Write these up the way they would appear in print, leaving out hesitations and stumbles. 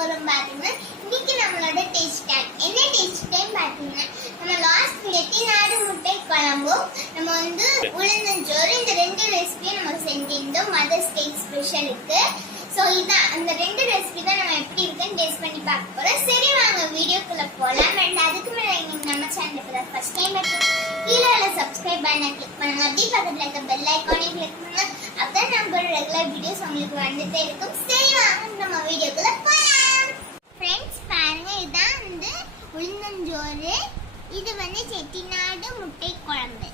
போறோம் பாத்தீங்கன்னா இன்னைக்கு நம்மளோட டேஸ்ட் டைம். என்ன டேஸ்ட் டைம் பாத்தீங்கன்னா நம்ம லாஸ்ட் செட்டிநாடு முட்டை குழம்பு நம்ம வந்து உளுந்தஞ்சோறு இந்த ரெண்டு ரெசிபியும் நம்ம செஞ்சிருந்தோம் மதர்ஸ் டே ஸ்பெஷலுக்கு. ஸோ இதான் அந்த ரெண்டு ரெசிபி தான் நம்ம எப்படி இருக்குன்னு டேஸ்ட் பண்ணி பார்க்க போறோம். சரி வாங்க வீடியோக்குள்ள போலாம். அண்ட் அதுக்கு முன்னாடி நீங்க நம்ம சேனலுக்கு ஃபர்ஸ்ட் டைம் கீழே உள்ள சப்ஸ்கிரைப் பட்டனை கிளிக் பண்ணுங்க. அப்படியே பக்கத்துல இருக்க பெல் ஐகானையும் கிளிக் பண்ணுங்க. அப்பதான் நம்மளோட ரெகுலர் வீடியோஸ் உங்களுக்கு வந்துட்டே இருக்கும். சரி வாங்க நம்ம வீடியோக்குள்ள போலாம். ஃப்ரெண்ட்ஸ் பாருங்க, இதான் வந்து உளுந்தஞ்சோறு, இது வந்து செட்டிநாடு முட்டை குழம்பு.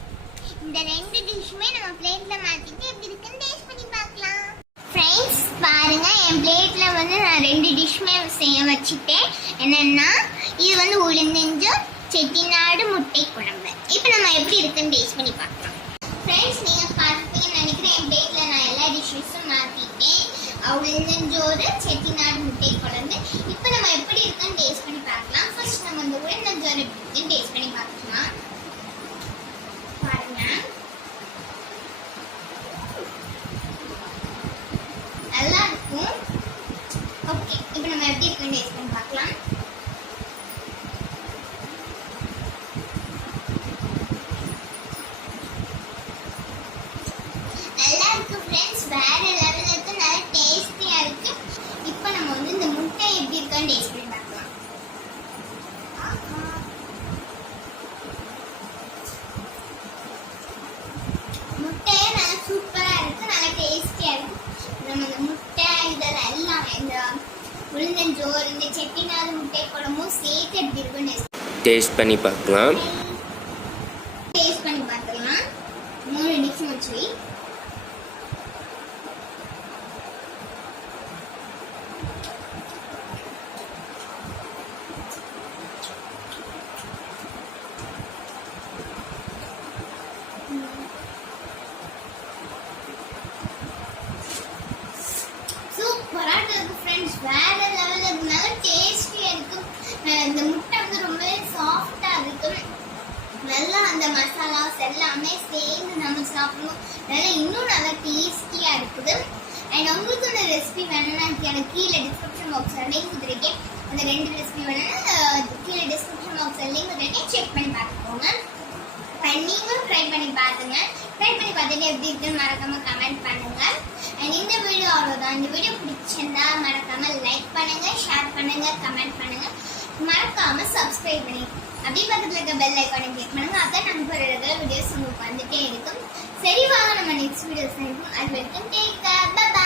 இந்த ரெண்டு டிஷ்ஷுமே நம்ம பிளேட்ல மாத்திட்டு எப்படி இருக்குன்னு டேஸ்ட் பண்ணி பார்க்கலாம். ஃப்ரெண்ட்ஸ் பாருங்க, என் பிளேட்ல வந்து நான் ரெண்டு டிஷ்ஷுமே வச்சுட்டேன். என்னன்னா இது வந்து உளுந்தஞ்சோறு, செட்டிநாடு முட்டை குழம்பு. இப்போ நம்ம எப்படி இருக்குன்னு டேஸ்ட் பண்ணி பார்க்கலாம். ஃப்ரெண்ட்ஸ் நீங்க பார்ப்பீங்கன்னு நினைக்கிறேன், என் பிளேட்ல நான் எல்லா டிஷ்ஷஸும் மாத்திட்டேன். உளுந்தஞ்சோறு, செட்டிநாடு முட்டை குழம்பு. இப்போ நம்ம எப்படி இருக்குன்னு டேஸ்ட் பண்ணி பார்க்கலாம். ஃபர்ஸ்ட் நம்ம இந்த உளுந்தஞ்சோறு எப்படி இருக்குன்னு டேஸ்ட் பண்ணி பார்க்கலாம். பாருங்க, நல்லா இருக்கும். ஓகே, இப்போ நம்ம எப்படி இருக்குன்னு டேஸ்ட் பண்ணி பார்க்கலாம். நல்லா இருக்கு ஃப்ரெண்ட்ஸ், வேற லெவல்ல இருக்கு, நல்லா டேஸ்டியா இருக்கு. இப்போ நம்ம வந்து இந்த முட்டை எப்படி இருக்குன்னு டேஸ்ட் பண்ணி பார்க்கலாம். முட்டையே நல்லா சூப்பரா இருக்கு, நல்லா டேஸ்டியா இருக்கு. நம்ம இந்த முட்டை இதெல்லாம் எல்லாம் இந்த உளுந்தஞ்சோறு, இந்த செட்டிநாடு முட்டை குழம்பும் சேர்த்து எப்படி இருக்குன்னு டேஸ்ட் பண்ணி பார்க்கலாம். டேஸ்ட் பண்ணி பார்க்கலாம். 3 நிமிஷம் வச்சு சூப்பரா இருக்கு ஃப்ரெண்ட்ஸ், வேற லெவல்ல இருக்கு, நல்லா டேஸ்டியா இருக்கு. இந்த முட்டை வந்து ரொம்ப சாஃப்டா இருக்கு. நல்லா அந்த மசாலாஸ் எல்லாமே சேர்ந்து நம்ம சாப்பிடணும், நல்லா இன்னும் நல்லா டேஸ்டியா இருக்குது. அண்ட் உங்களுக்கு இந்த ரெசிபி வேணும்னா எனக்கு கீழே டிஸ்கிரிப்ஷன் பாக்ஸ்ல லிங்க் கொடுத்துருக்கேன். அந்த ரெண்டு ரெசிபி வேணும்னா கீழே டிஸ்கிரிப்ஷன் பாக்ஸ்ல லிங்க் கொடுத்துருக்கேன், செக் பண்ணி பார்த்துக்கோங்க. நீங்களும் ட்ரை பண்ணி பாருங்க. ட்ரை பண்ணி பார்த்துட்டு எப்படி இருக்குன்னு மறக்காம கமெண்ட் பண்ணுங்க. அண்ட் இந்த வீடியோ அவ்வளோதான். இந்த வீடியோ பிடிச்சிருந்தா மறக்காம லைக் பண்ணுங்க, ஷேர் பண்ணுங்க, கமெண்ட் பண்ணுங்க, மறக்காம சப்ஸ்கிரைப் பண்ணி அப்படியே பக்கத்துல இருக்க பெல் ஐகானை கிளிக் பண்ணுங்க. அதான் நம்ம ரெகுலர் வீடியோஸ் உங்களுக்கு வந்துட்டே இருக்கும். சரி வாங்க நம்ம நெக்ஸ்ட் வீடியோஸ் இருக்கும். அது வரைக்கும் டேக் கேர், பை பை.